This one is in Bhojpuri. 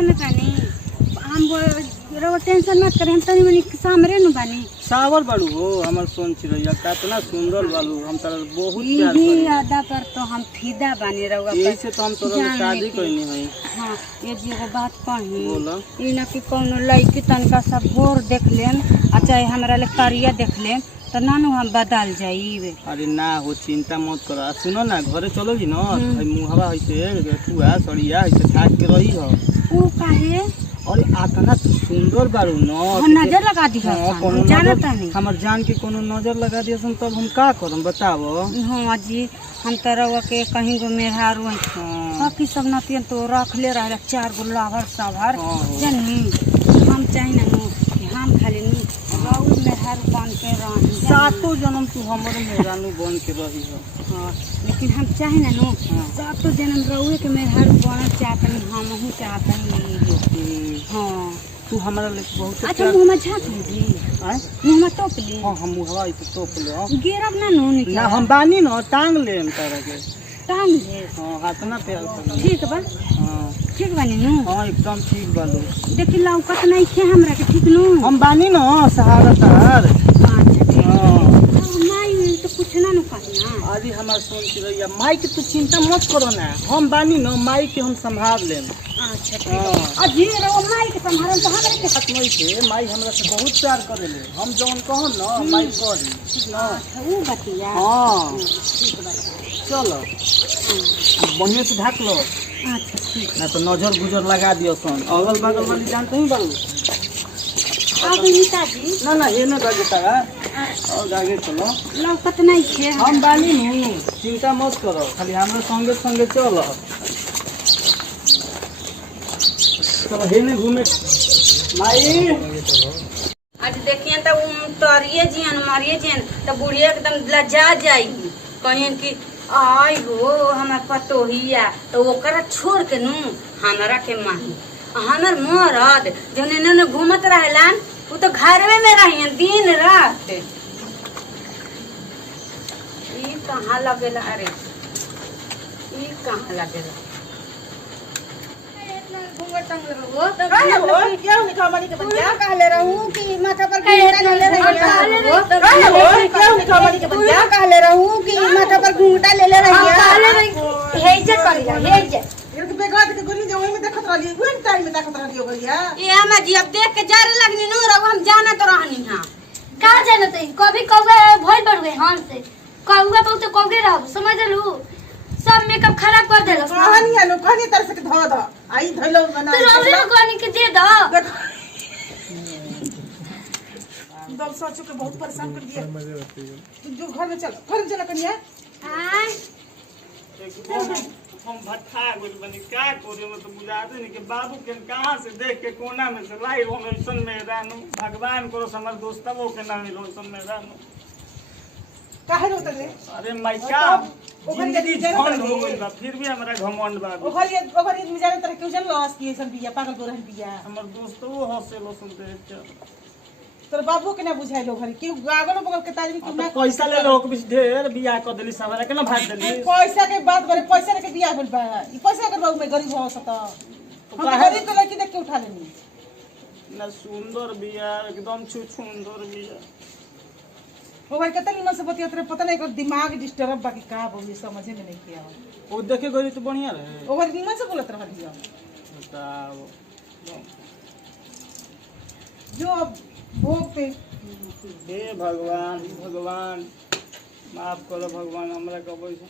जाने तानी हम रवा टेंशन मत करे हम तनी मनी सामरे नु बानी सावर बालू हो हमर सोन चिड़ैया कितना सुंदर बालू हम तारा बहुत प्यार ये करी यादा पर तो हम फिदा बानी रवा यही से तो हम तोरा से शादी कइनी हई। हां ये जी एगो बात कही बोला ई ना कि कोनो लड़की तनका सब गोर देख लेन आ चाहे हमरा ले करिया देख लेन तो नानू हम बदल जाइबे। अरे ना हो चिंता मत करो सुनो ना घरे चलोगी ना मुहवा हइसे ठुआ सड़िया हइसे ठाक के रही हो ओ काहे अरे आतना तू सुंदर बारू न नजर लगा दी जानत नहीं हमर जान के कोनो नजर लगा दियसन तब हम का करम बताओ। हां जी हम तो रवा के कहीं गो मेहरारू बाकी सब नतियन तो रखले रहे 4 गो लावर सावर जानी हम चाहे ना कि हम खाली नु रऊ मेहरारू बन के रही सातों जन्म तू हमर मेहरानू बन के रही हो। हां लेकिन हम चाहे ना नु सातों जन्म रऊ के मेहरारू बन चाहतनी हमहू चाहतनी। हां तू हमरा ले बहुत अच्छा मुंह में झाँक ली मुंह में टोप ली हां हम मुहवा इसे टोप ले गिरब ना नु ना हम बानी न टांग लेम तारा के टांग ले हां हाथ ना प्यार कर ठीक बा हां ठीक बानी नु हां एकदम ठीक बालू देखि लौकत नहीं खे हमरा के ठीक नु हम बानी न सहारा तार। अच्छा ठीक हां माई तो कुछ ना नु कहना अभी हमार सोन चिड़ैया माई के तू चिंता मत करो ना हम बानी न माई के हम संभाल लेम। अच्छा ठीक अजी रो माई के संभालन तो हमरे के हाथ में से माई हमरा से बहुत प्यार करेले हम जौन कहम न माई करी ठीक न वो बतिया हां ठीक बा चलो बढ़िया से ढाक लो। अच्छा ठीक ना तो नजर गुजर लगा दियो सन अगल बगल वाली जानते ही बालू अब नीताजी ना ना ये ना लगता है और आगे चलो लौकत नहीं खे हम बानी नु चिंता मत करो खाली हमरा संगे संगे चलो चलो हेने घूमे माई आज देखिए तो तरिए जियन मारिए जियन तो बुढ़िया एकदम लजा जाई कहीं कि आई हो हमार पतोहिया तो ओकरा छोड़ के नु हमरा के माही हमर मरद जौन एने घूमत रहेलान वो तो घरवे में रहियन दिन रात ई कहाँ लगेला अरे ई कहाँ लगेला कहले रहूं कि माथा पर घूंघटा ले रही कहले रहूं कि माथा पर घूंघटा ले रही हेजे करिया हेजे बेगत के गोली जे ओइ में देखत रहली कोन टाइम में देखत रहली गोलिया ए अम्मा जी अब देख के जर लगनी नु रहो हम जाना तो रहनी हां का जानत है कभी कौवे भइल बड़वे हम से कौवा बहुत कौवे रहब समझ लू सब मेकअप खराब कर देलस कहानी है नो कहानी तरह से धो द आई धइलो बना तो हमरे कोनी के दे दो दल सोचो के बहुत परेशान कर दिया जो घर में चल कनिया आय हम भट्ठा गोल बनी क्या करे में तो बुझाते नहीं कि बाबू के कहां से देख के कोना में से लाई हो में सन में रानू भगवान करो समर दोस्तों के नाम में सन में रानू काहे रोते रे अरे माइका जिंदगी झंड हो गइल बा फिर भी हमरा घमंड बा ओकर में जाने तरह क्यों जन लॉस किए सब बिया पागल को रहन बिया हमर दोस्तों हंसेलो सुन देख के तोर बाबू के ना बुझाइलो घरी कि गागल बगल के ताजरी क्यों ना पैसा ले लो के ढेर बियाह कर देली सवारा के ना भाग देली पैसा के बात करे पैसा लेके बिया होल बा ई पैसा कर बाबू में गरीब हो सकता हम गरीब तो लड़की देख के उठा लेनी ना सुंदर बिया एकदम सुंदर बिया वो भाई कितना निमन से बतिया तेरे पता नहीं कर दिमाग डिस्टर्ब बाकी का बोली समझे में नहीं किया वो देखे गई तो बढ़िया रहे वो भाई निमन से बोलत रहल दिया बताओ जो भोग पे हे भगवान भगवान माफ करो भगवान हमरा कबई से